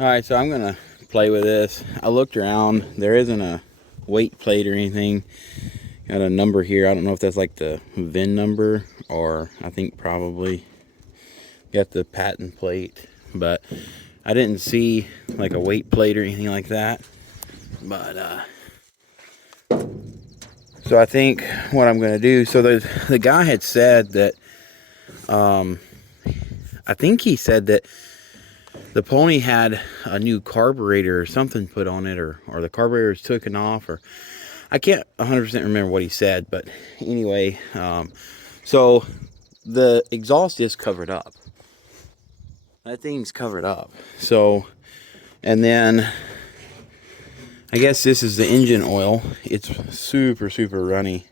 Alright, so I'm gonna play with this. I looked around. There isn't a weight plate or anything. Got a number here. I don't know if that's like the VIN number, or I think probably got the patent plate, but I didn't see like a weight plate or anything like that. But so I think what I'm gonna do, so the guy had said that I think he said that the pony had a new carburetor or something put on it, or the carburetor was taken off, or I can't 100% remember what he said. But anyway, so the exhaust is covered up. That thing's covered up. So, and then I guess this is the engine oil. It's super, super runny.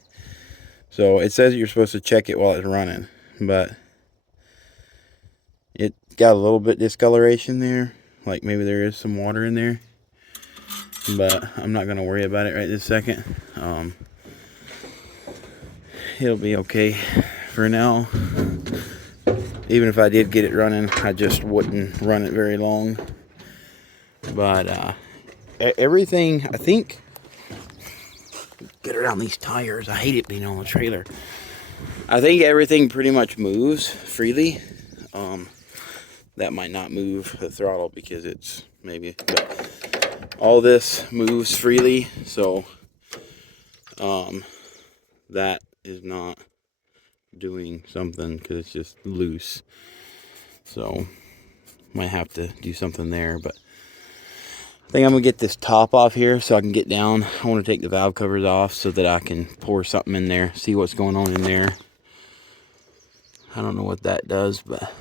So it says you're supposed to check it while it's running, but it got a little bit discoloration there. Like maybe there is some water in there, but I'm not going to worry about it right this second. It'll be okay for now. Even if I did get it running, I just wouldn't run it very long. But everything, I think, get around these tires. I hate it being on the trailer. I think everything pretty much moves freely. That might not move the throttle because it's maybe, but all this moves freely. So that is not doing something because it's just loose. So might have to do something there, but I think I'm gonna get this top off here so I can get down. I want to take the valve covers off so that I can pour something in there, see what's going on in there. I don't know what that does, but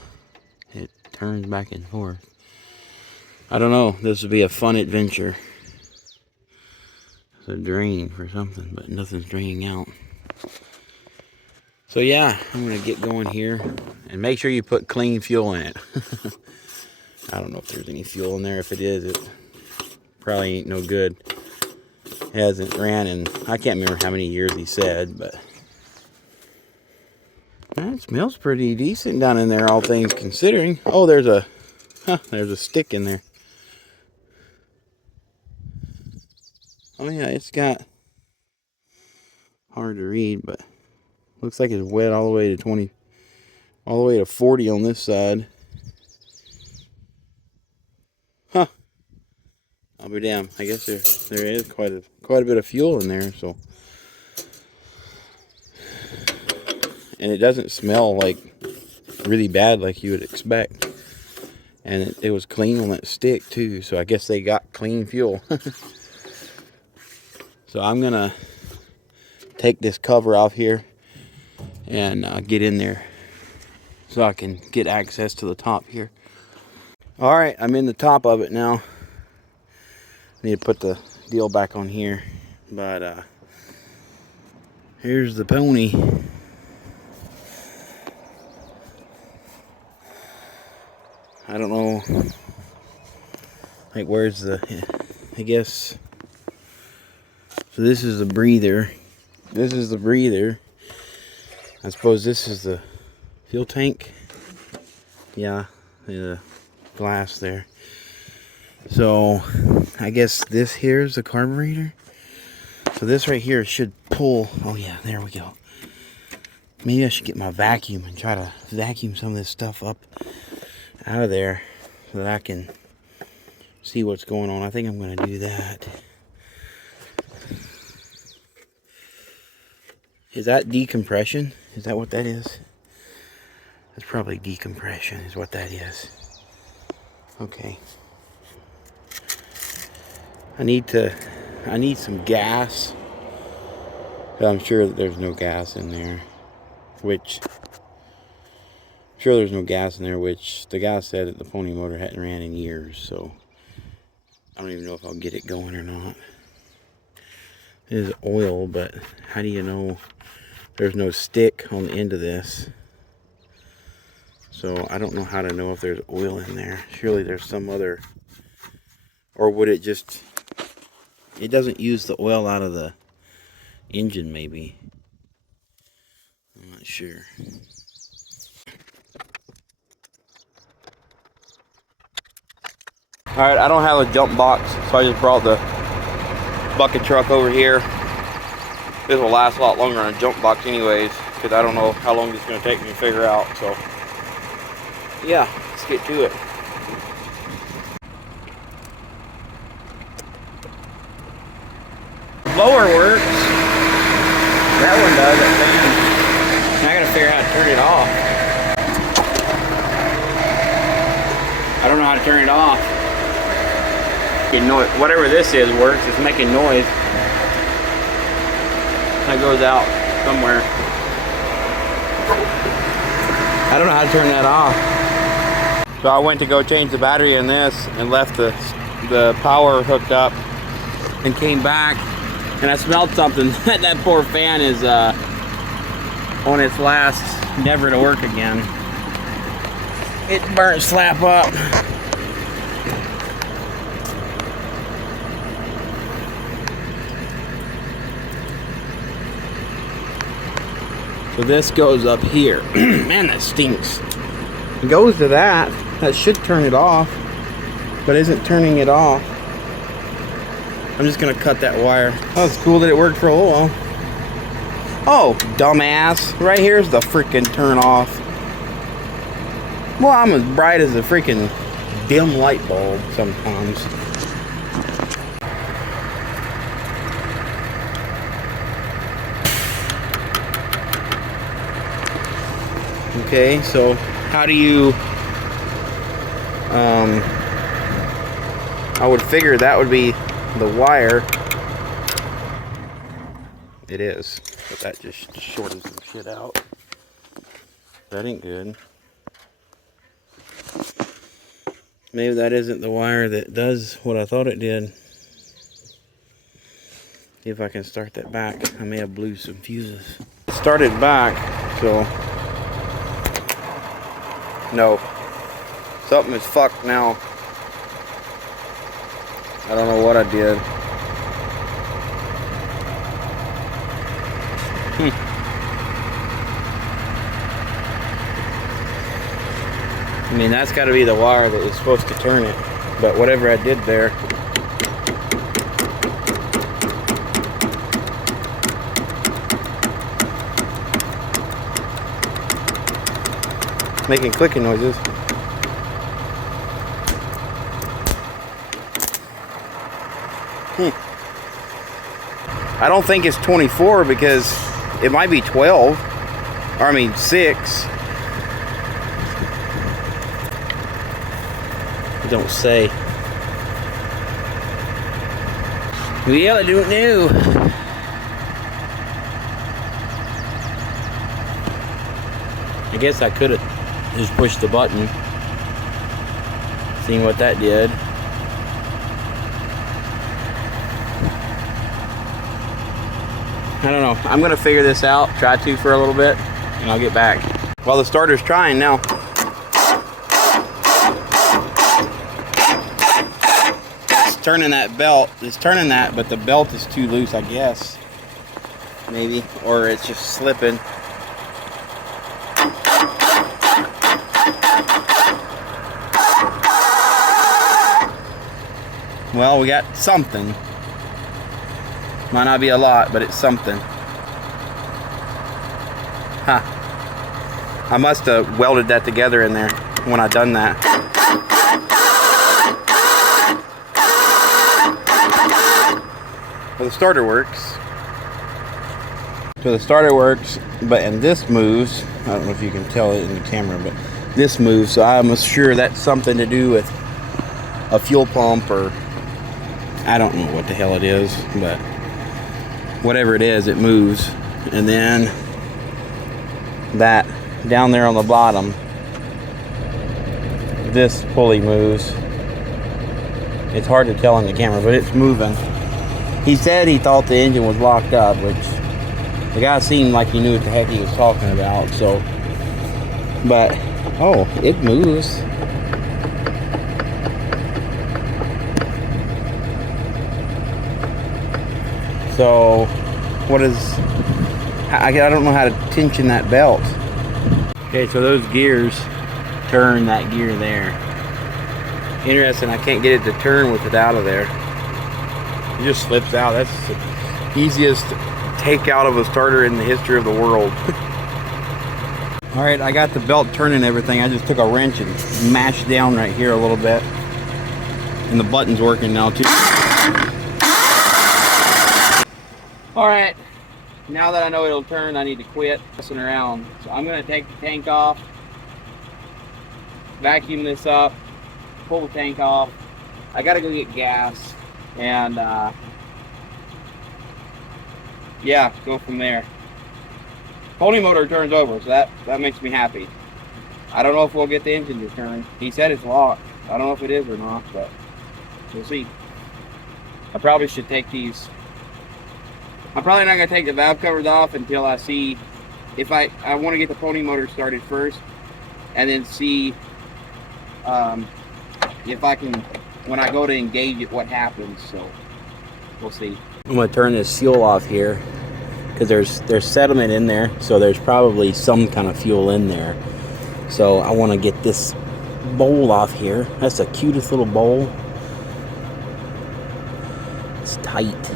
it turns back and forth. I don't know. This would be a fun adventure. It's a drain for something, but nothing's draining out. So yeah, I'm gonna get going here, and make sure you put clean fuel in it. I don't know if there's any fuel in there. If it is, it probably ain't no good. It hasn't ran in, I can't remember how many years he said, but it smells pretty decent down in there, all things considering. Oh, there's a stick in there. Oh yeah, it's got, hard to read, but looks like it's wet all the way to 20, all the way to 40 on this side. Huh. I'll be damned. I guess there is quite a bit of fuel in there, so. And it doesn't smell like really bad like you would expect. And it was clean on that stick too, so I guess they got clean fuel. So I'm gonna take this cover off here and get in there so I can get access to the top here. All right, I'm in the top of it now. I need to put the deal back on here, but here's the pony. I don't know, like where's the, I guess, so this is the breather. This is the breather. I suppose this is the fuel tank. Yeah, the glass there. So I guess this here is the carburetor. So this right here should pull. Oh yeah, there we go. Maybe I should get my vacuum and try to vacuum some of this stuff up out of there so that I can see what's going on. I think I'm going to do that. Is that decompression? Is that what that is? That's probably decompression is what that is. Okay. I need some gas. I'm sure that there's no gas in there. Which the guy said that the pony motor hadn't ran in years, so I don't even know if I'll get it going or not. It is oil, but how do you know there's no stick on the end of this? So I don't know how to know if there's oil in there. Surely there's some other, or would it just, it doesn't use the oil out of the engine maybe. I'm not sure. Alright, I don't have a jump box, so I just brought the bucket truck over here. This will last a lot longer on a jump box anyways, because I don't know how long it's going to take me to figure out. So yeah, let's get to it. Blower works. That one does, I think. Now I gotta figure out how to turn it off. I don't know how to turn it off. Whatever this is works. It's making noise. That goes out somewhere. I don't know how to turn that off. So I went to go change the battery in this and left the power hooked up and came back and I smelled something. That poor fan is on its last never to work again. It burnt slap up. So this goes up here. Man, that stinks. It goes to that. That should turn it off, but isn't turning it off. I'm just gonna cut that wire. Oh, it's cool that it worked for a little while. Oh, dumbass. Right here's the freaking turn off. Well, I'm as bright as a freaking dim light bulb sometimes. Okay, so how do you, I would figure that would be the wire. It is, but that just shorted some shit out. That ain't good. Maybe that isn't the wire that does what I thought it did. See if I can start that back. I may have blew some fuses. Started back, so no. Something is fucked now. I don't know what I did. I mean, that's got to be the wire that is supposed to turn it. But whatever I did there. Making clicking noises. I don't think it's 24 because it might be 12. Or I mean 6. It don't say. Well, I don't know. I guess I could have just pushed the button. Seen what that did. I don't know. I'm gonna figure this out, try to for a little bit, and I'll get back. While the starter's trying now. It's turning that belt. It's turning that, but the belt is too loose, I guess. Maybe. Or it's just slipping. Well, we got something. Might not be a lot, but it's something. Huh. I must have welded that together in there when I done that. Well, the starter works. So the starter works, and this moves. I don't know if you can tell it in the camera, but this moves. So I'm sure that's something to do with a fuel pump, or I don't know what the hell it is, but whatever it is, it moves. And then that down there on the bottom, this pulley moves. It's hard to tell on the camera, but it's moving. He said he thought the engine was locked up, which the guy seemed like he knew what the heck he was talking about. So, but oh, it moves. So, what is, I don't know how to tension that belt. Okay, so those gears turn that gear there. Interesting, I can't get it to turn with it out of there. It just slips out. That's the easiest take out of a starter in the history of the world. All right, I got the belt turning and everything. I just took a wrench and mashed down right here a little bit. And the button's working now too. All right, now that I know it'll turn, I need to quit messing around. So I'm gonna take the tank off, vacuum this up, pull the tank off. I gotta go get gas and yeah, go from there. Pony motor turns over, so that makes me happy. I don't know if we'll get the engine to turn. He said it's locked. I don't know if it is or not, but we'll see. I probably should take these. I'm probably not gonna take the valve covers off until I see if I want to get the pony motor started first, and then see if I can, when I go to engage it, what happens. So we'll see. I'm gonna turn this seal off here because there's sediment in there, so there's probably some kind of fuel in there. So I want to get this bowl off here. That's the cutest little bowl. It's tight.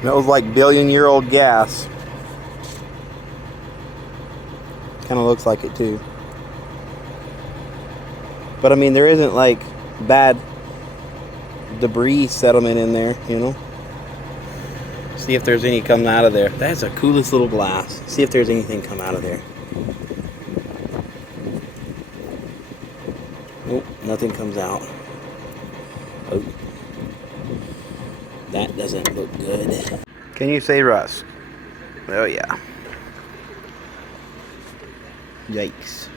Smells like billion-year-old gas. Kind of looks like it too. But I mean, there isn't like bad debris settlement in there, you know. See if there's any coming out of there. That's the coolest little glass. See if there's anything come out of there. Nope, nothing comes out. Oh, that doesn't look good. Can you say rust? Oh yeah. Yikes.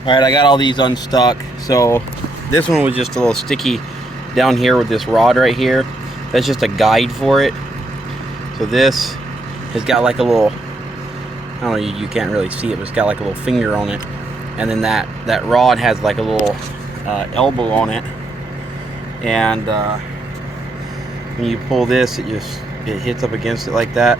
Alright, I got all these unstuck. So this one was just a little sticky down here with this rod right here. That's just a guide for it. So this has got like a little, I don't know, you can't really see it, but it's got like a little finger on it. And then that rod has like a little elbow on it. And when you pull this, it hits up against it like that.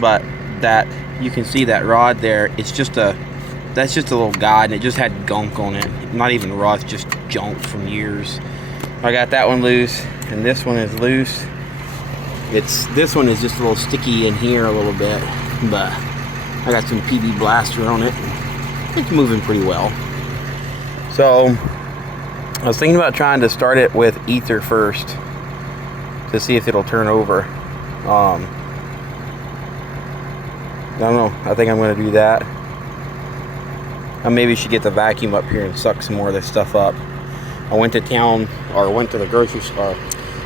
But that, you can see that rod there, it's just that's just a little guide, and it just had gunk on it. Not even rust, just junk from years. I got that one loose, and this one is loose. This one is just a little sticky in here a little bit, but I got some PB Blaster on it. It's moving pretty well. So I was thinking about trying to start it with ether first to see if it'll turn over. I don't know. I think I'm going to do that. I maybe should get the vacuum up here and suck some more of this stuff up. I went to town, or went to the grocery store,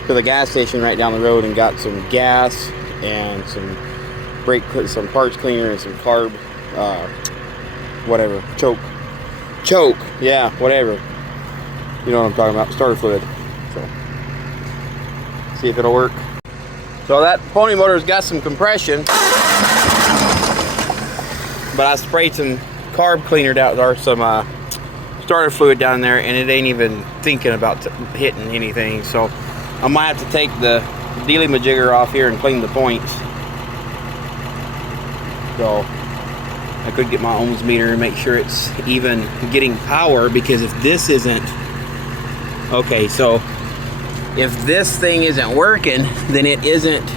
to the gas station right down the road, and got some gas and some parts cleaner and some carb, whatever, choke, yeah, whatever. You know what I'm talking about, starter fluid. So, see if it'll work. So that pony motor's got some compression, but I sprayed some carb cleaner down, or some starter fluid down there, and it ain't even thinking about hitting anything. So I might have to take the dealy-majigger off here and clean the points. So I could get my ohms meter and make sure it's even getting power, because if this isn't okay, so if this thing isn't working, then it isn't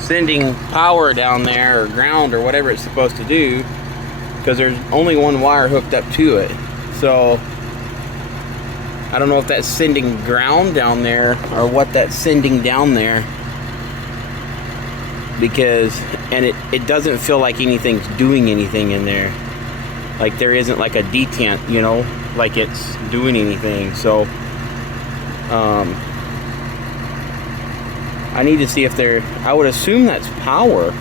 sending power down there, or ground, or whatever it's supposed to do, because there's only one wire hooked up to it. So I don't know if that's sending ground down there or what that's sending down there, because it doesn't feel like anything's doing anything in there. Like there isn't like a detent, you know, like it's doing anything. So I need to see if I would assume that's power,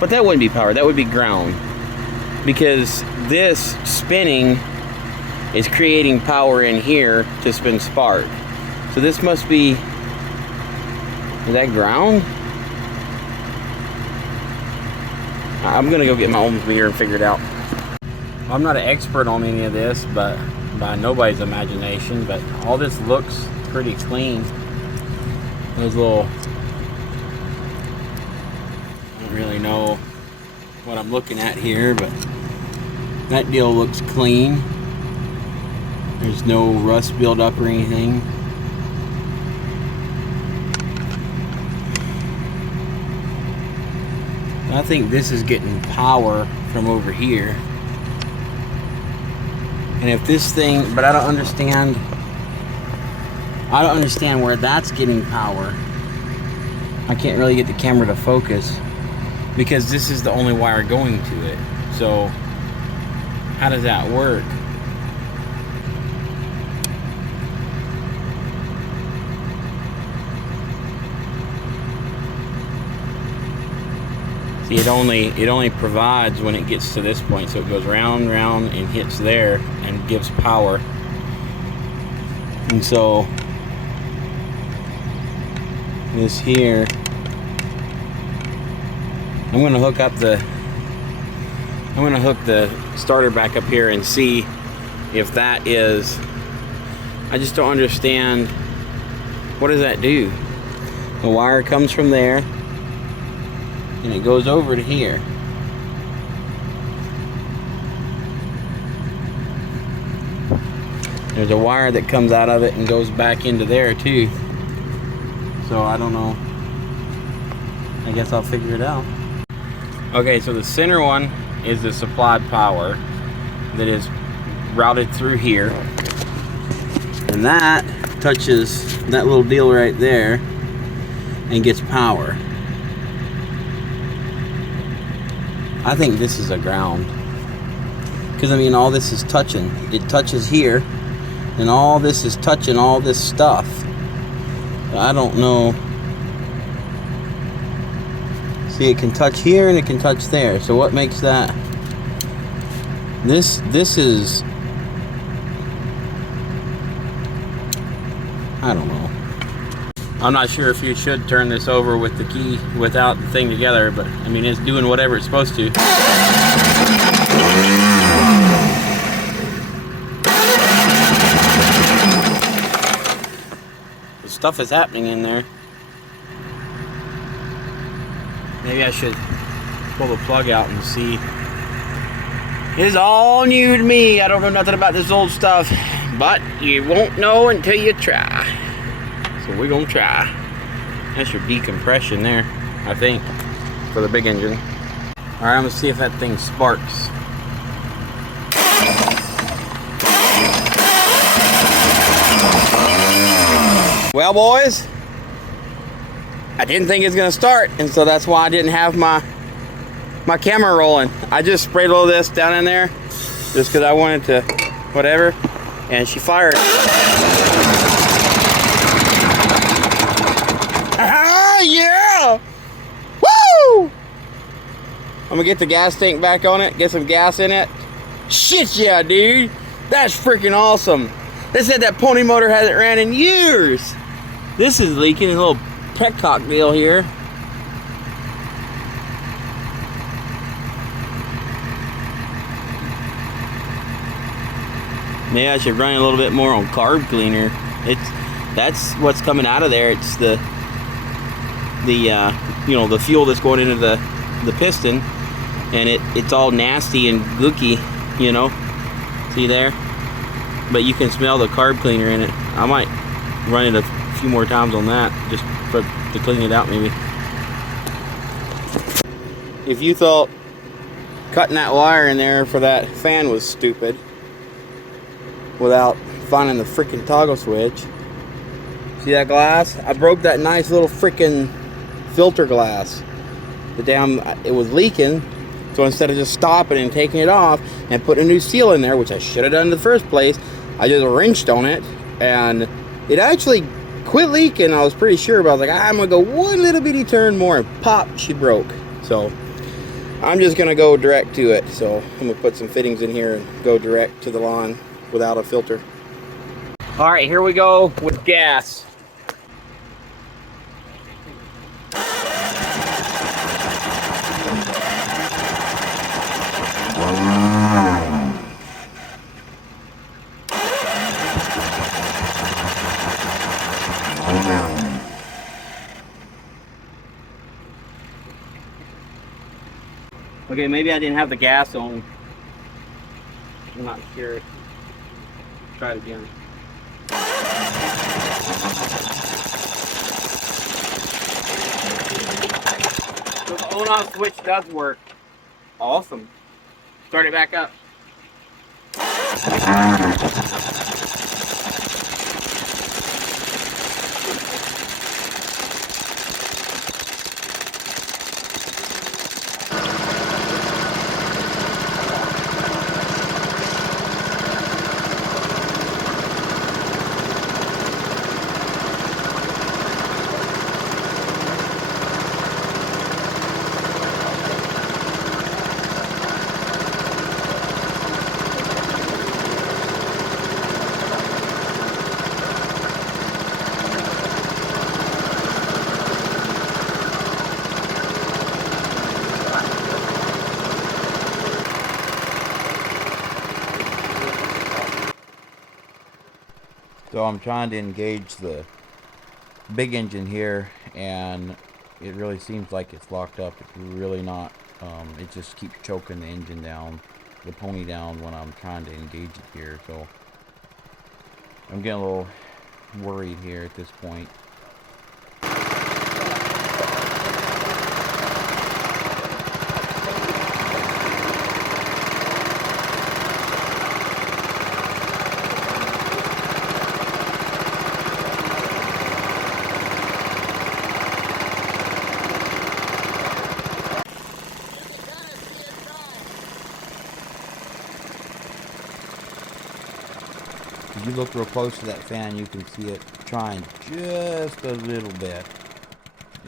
but that wouldn't be power, that would be ground, because this spinning is creating power in here to spin spark. So this must be, is that ground? I'm gonna go get my ohms meter and figure it out. I'm not an expert on any of this, but by nobody's imagination, but all this looks pretty clean. Those little, I don't really know what I'm looking at here, but that deal looks clean. There's no rust buildup or anything. I think this is getting power from over here. And if this thing, but I don't understand where that's getting power. I can't really get the camera to focus because this is the only wire going to it. So how does that work? See, it only provides when it gets to this point, so it goes round, round, and hits there and gives power. And so this here, I'm gonna hook the starter back up here and see if that is. I just don't understand. What does that do? The wire comes from there and it goes over to here. There's a wire that comes out of it and goes back into there too. So I don't know. I guess I'll figure it out. Okay, so the center one is the supplied power that is routed through here. And that touches that little deal right there and gets power. I think this is a ground. Because I mean, all this is touching. It touches here, and all this is touching all this stuff. I don't know. See, it can touch here and it can touch there. So what makes that? This is, I don't know. I'm not sure if you should turn this over with the key without the thing together, but I mean, it's doing whatever it's supposed to. The stuff is happening in there. Maybe I should pull the plug out and see. It's all new to me. I don't know nothing about this old stuff, but you won't know until you try. So we're gonna try. That should be compression there, I think, for the big engine. All right, I'm gonna see if that thing sparks. Well, boys, I didn't think it was gonna start, and so that's why I didn't have my camera rolling. I just sprayed a little of this down in there just because I wanted to, whatever, and she fired. Yeah! Woo! I'm gonna get the gas tank back on it, get some gas in it. Shit, yeah, dude! That's freaking awesome. They said that pony motor hasn't ran in years. This is leaking, a little petcock deal here. Maybe I should run a little bit more on carb cleaner. That's what's coming out of there. It's the you know, the fuel that's going into the piston, and it's all nasty and gooky, you know. See there? But you can smell the carb cleaner in it. I might run it a few more times on that just to clean it out, maybe. If you thought cutting that wire in there for that fan was stupid without finding the freaking toggle switch, see that glass? I broke that nice little freaking filter glass. It was leaking, so instead of just stopping and taking it off and putting a new seal in there, which I should have done in the first place, I just wrenched on it and it actually quit leaking. I was pretty sure, but I was like, I'm gonna go one little bitty turn more, and pop, she broke. So I'm just gonna go direct to it. So I'm gonna put some fittings in here and go direct to the lawn without a filter. All right, here we go with gas. Okay, maybe I didn't have the gas on. I'm not sure. Try it again. So the on-off switch does work. Awesome. Start it back up. So I'm trying to engage the big engine here, and it really seems like it's locked up. It's really not. It just keeps choking the engine down, the pony down when I'm trying to engage it here. So I'm getting a little worried here at this point. If you look real close to that fan, you can see it trying just a little bit.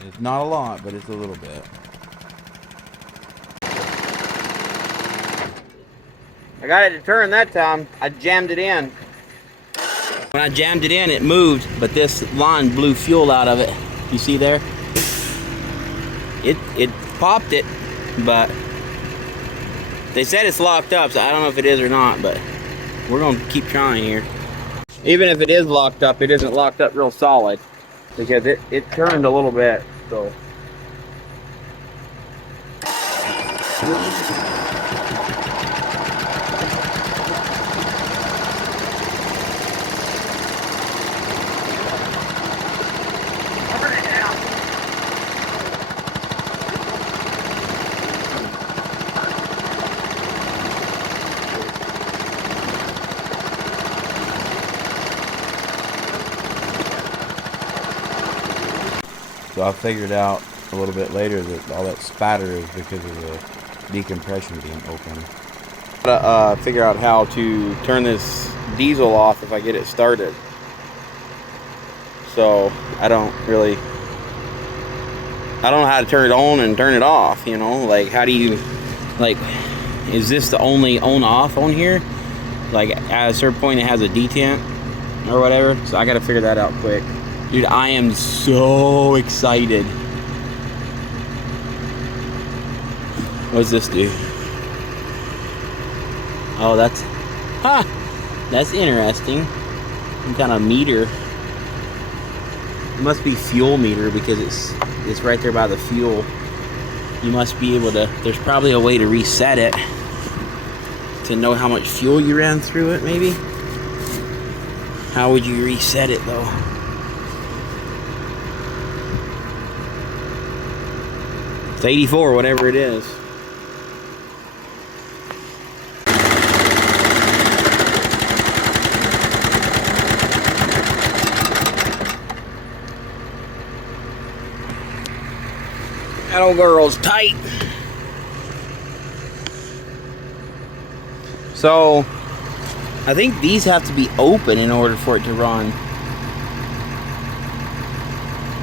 It's not a lot, but it's a little bit. I got it to turn that time. I jammed it in. When I jammed it in, it moved, but this line blew fuel out of it. You see there? It popped it, but they said it's locked up, so I don't know if it is or not, but we're gonna keep trying here. Even if it is locked up, it isn't locked up real solid, because it turned a little bit, so. So I figured out a little bit later that all that spatter is because of the decompression being open. Gotta figure out how to turn this diesel off if I get it started. So I don't know how to turn it on and turn it off, you know? Like, how do you, like, is this the only on-off on here? Like, at a certain point it has a detent or whatever, so I gotta figure that out quick. Dude, I am so excited. What does this do? Oh, that's interesting. Some kind of meter. It must be fuel meter because it's right there by the fuel. You must be able to, there's probably a way to reset it to know how much fuel you ran through it, maybe. How would you reset it though? It's 84, whatever it is. That old girl's tight. So, I think these have to be open in order for it to run.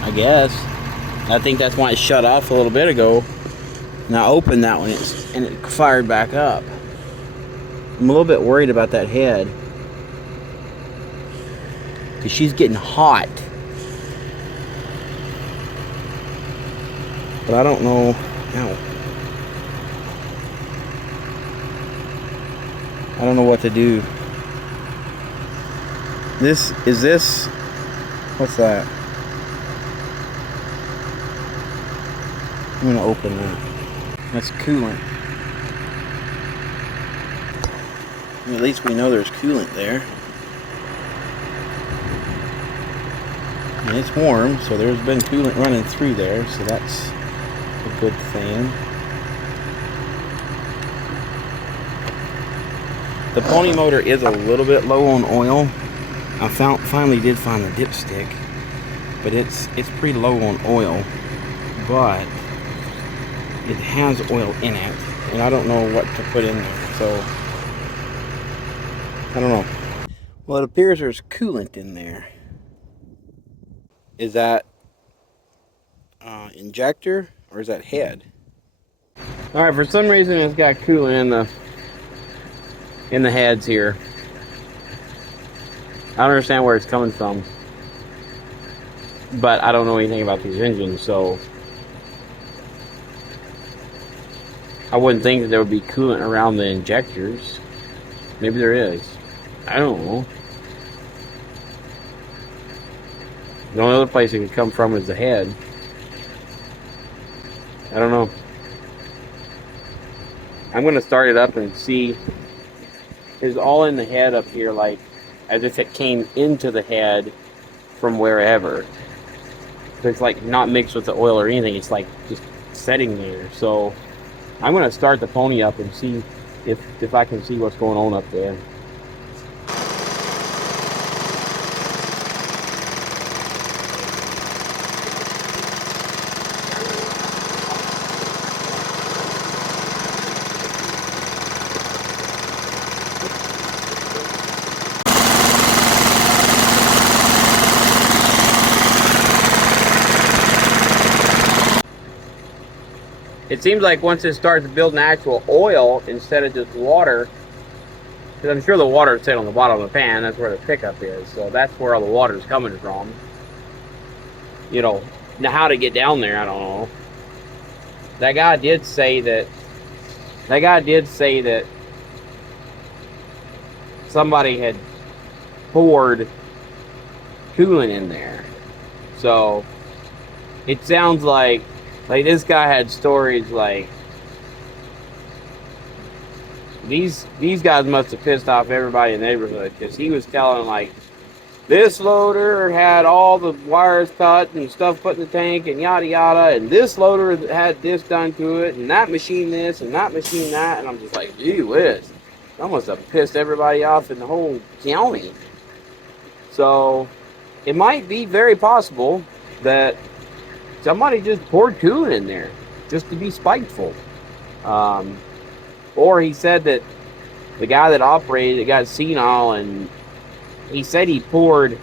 I guess. I think that's why it shut off a little bit ago. Now open that one and it fired back up. I'm a little bit worried about that head, because she's getting hot. But I don't know. Ow. I don't know what to do. What's that? I'm gonna open that. That's coolant. At least we know there's coolant there. And it's warm, so there's been coolant running through there, so that's a good thing. The pony motor is a little bit low on oil. I finally did find the dipstick, but it's pretty low on oil, but it has oil in it, and I don't know what to put in there, so I don't know. Well, it appears there's coolant in there. Is that injector or is that head? All right, for some reason it's got coolant in the heads here. I don't understand where it's coming from, but I don't know anything about these engines, so I wouldn't think that there would be coolant around the injectors. Maybe there is. I don't know. The only other place it could come from is the head. I don't know. I'm going to start it up and see. It's all in the head up here, like as if it came into the head from wherever. It's like not mixed with the oil or anything. It's like just sitting there. So I'm going to start the pony up and see if I can see what's going on up there. It seems like once it starts building actual oil instead of just water, because I'm sure the water is sitting on the bottom of the pan, that's where the pickup is, so that's where all the water is coming from. You know, now how to get down there, I don't know. That guy did say that somebody had poured coolant in there. So it sounds like this guy had stories like these guys must have pissed off everybody in the neighborhood, because he was telling like this loader had all the wires cut and stuff put in the tank and yada yada, and this loader had this done to it, and that machine this and that machine that, and I'm just like, gee whiz, that must have pissed everybody off in the whole county. So it might be very possible that somebody just poured coolant in there just to be spiteful. Or he said that the guy that operated it got senile, and he said he poured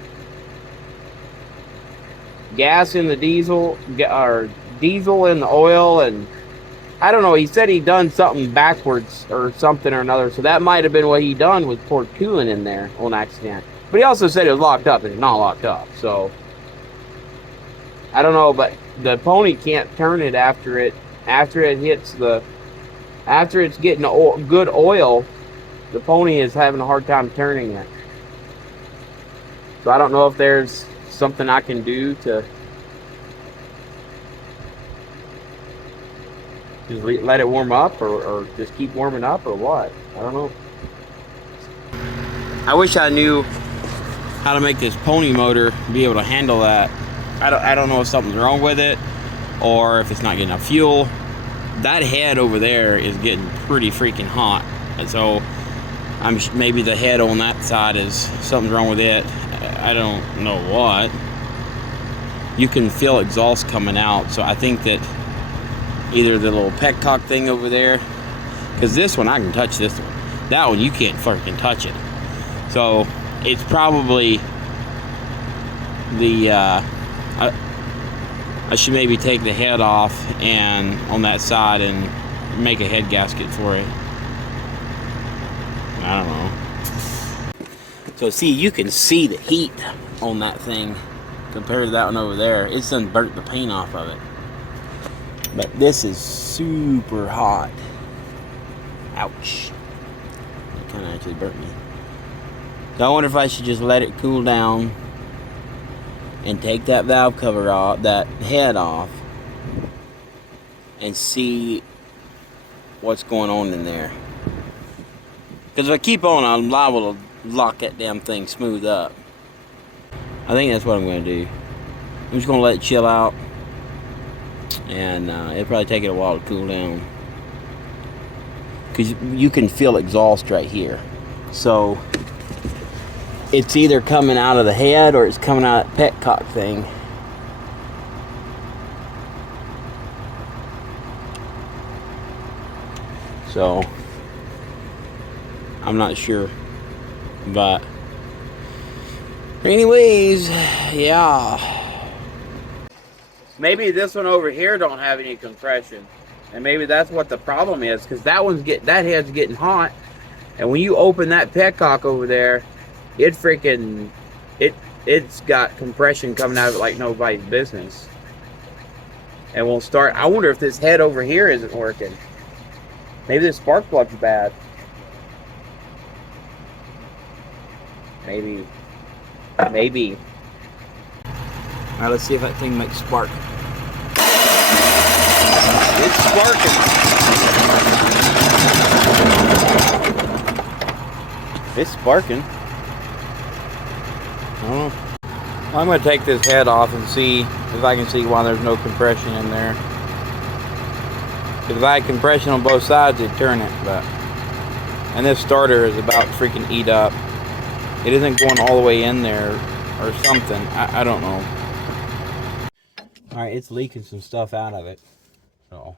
gas in the diesel, or diesel in the oil, and I don't know, he said he done something backwards or something or another, so that might have been what he done, was poured coolant in there on accident. But he also said it was locked up, and it's not locked up, so I don't know, but the pony can't turn it after it's getting good oil. The pony is having a hard time turning it. So I don't know if there's something I can do to just let it warm up, or just keep warming up, or what. I don't know. I wish I knew how to make this pony motor be able to handle that. I don't know if something's wrong with it, or if it's not getting enough fuel. That head over there is getting pretty freaking hot, and so maybe the head on that side is something's wrong with it. I don't know what. You can feel exhaust coming out, so I think that either the little petcock thing over there, because this one I can touch this one. That one you can't freaking touch it. So it's probably the I should maybe take the head off and on that side and make a head gasket for it. I don't know. So see, you can see the heat on that thing compared to that one over there. It's done burnt the paint off of it. But this is super hot. Ouch. It kind of actually burnt me. So I wonder if I should just let it cool down and take that valve cover off, that head off, and see what's going on in there. Because if I keep on, I'm liable to lock that damn thing smooth up. I think that's what I'm going to do. I'm just going to let it chill out. And it'll probably take it a while to cool down. Because you can feel exhaust right here. So it's either coming out of the head or it's coming out of that petcock thing. So I'm not sure. But anyways, yeah. Maybe this one over here don't have any compression. And maybe that's what the problem is, because that head's getting hot. And when you open that petcock over there, it's got compression coming out of it like nobody's business. And we'll start. I wonder if this head over here isn't working. Maybe the spark plug's bad. Maybe. Maybe. Alright, let's see if that thing makes spark. It's sparking. It's sparking. I don't know. Well, I'm going to take this head off and see if I can see why there's no compression in there. Because if I had compression on both sides, it'd turn it. And this starter is about freaking eat up. It isn't going all the way in there or something. I don't know. Alright, it's leaking some stuff out of it. So,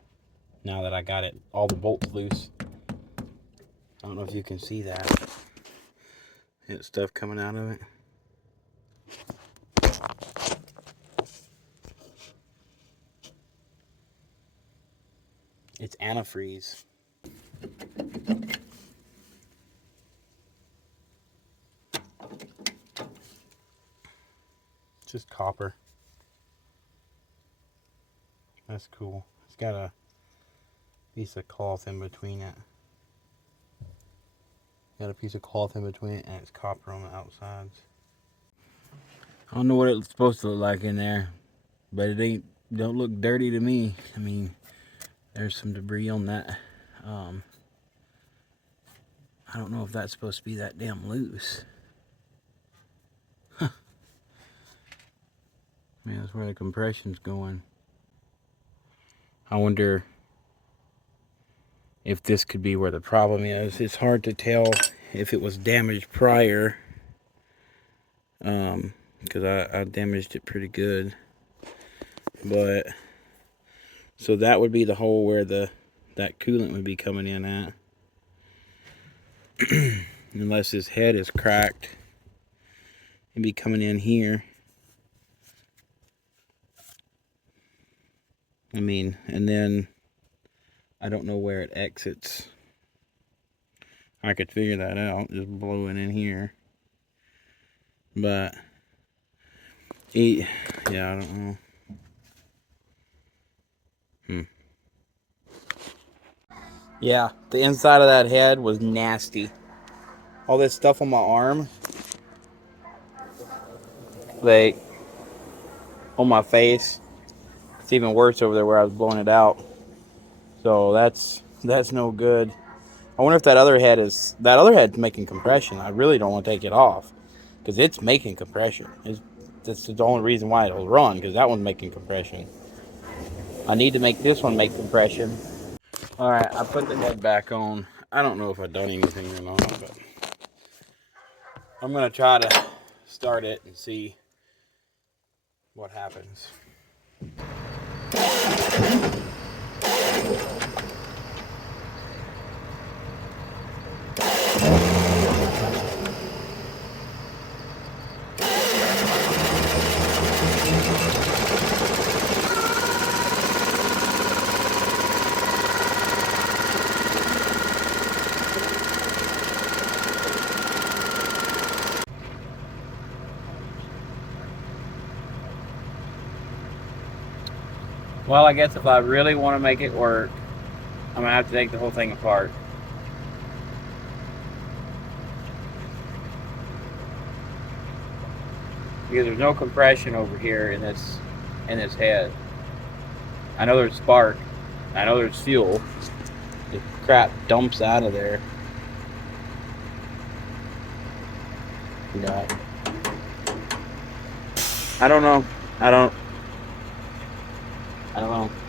now that I got it, all the bolts loose. I don't know if you can see that. It's stuff coming out of it. It's antifreeze. It's just copper. That's cool. It's got a piece of cloth in between it. Got a piece of cloth in between it, and it's copper on the outsides. I don't know what it's supposed to look like in there, but it don't look dirty to me. I mean, there's some debris on that. I don't know if that's supposed to be that damn loose. Huh. I mean, that's where the compression's going. I wonder if this could be where the problem is. It's hard to tell if it was damaged prior, because I damaged it pretty good. But so that would be the hole where that coolant would be coming in at. Unless his head is cracked, it'd be coming in here. I mean, and then I don't know where it exits. I could figure that out just blowing in here. But yeah, I don't know. Yeah, the inside of that head was nasty. All this stuff on my arm, like on my face. It's even worse over there where I was blowing it out. So that's no good. I wonder if that other head's making compression. I really don't want to take it off because it's making compression. That's the only reason why it'll run, because that one's making compression. I need to make this one make compression. All right, I put the head back on. I don't know if I've done anything or not, but I'm gonna try to start it and see what happens. Well, I guess if I really want to make it work, I'm going to have to take the whole thing apart. Because there's no compression over here in this head. I know there's spark. I know there's fuel. The crap dumps out of there. Yeah. I don't know. I don't know.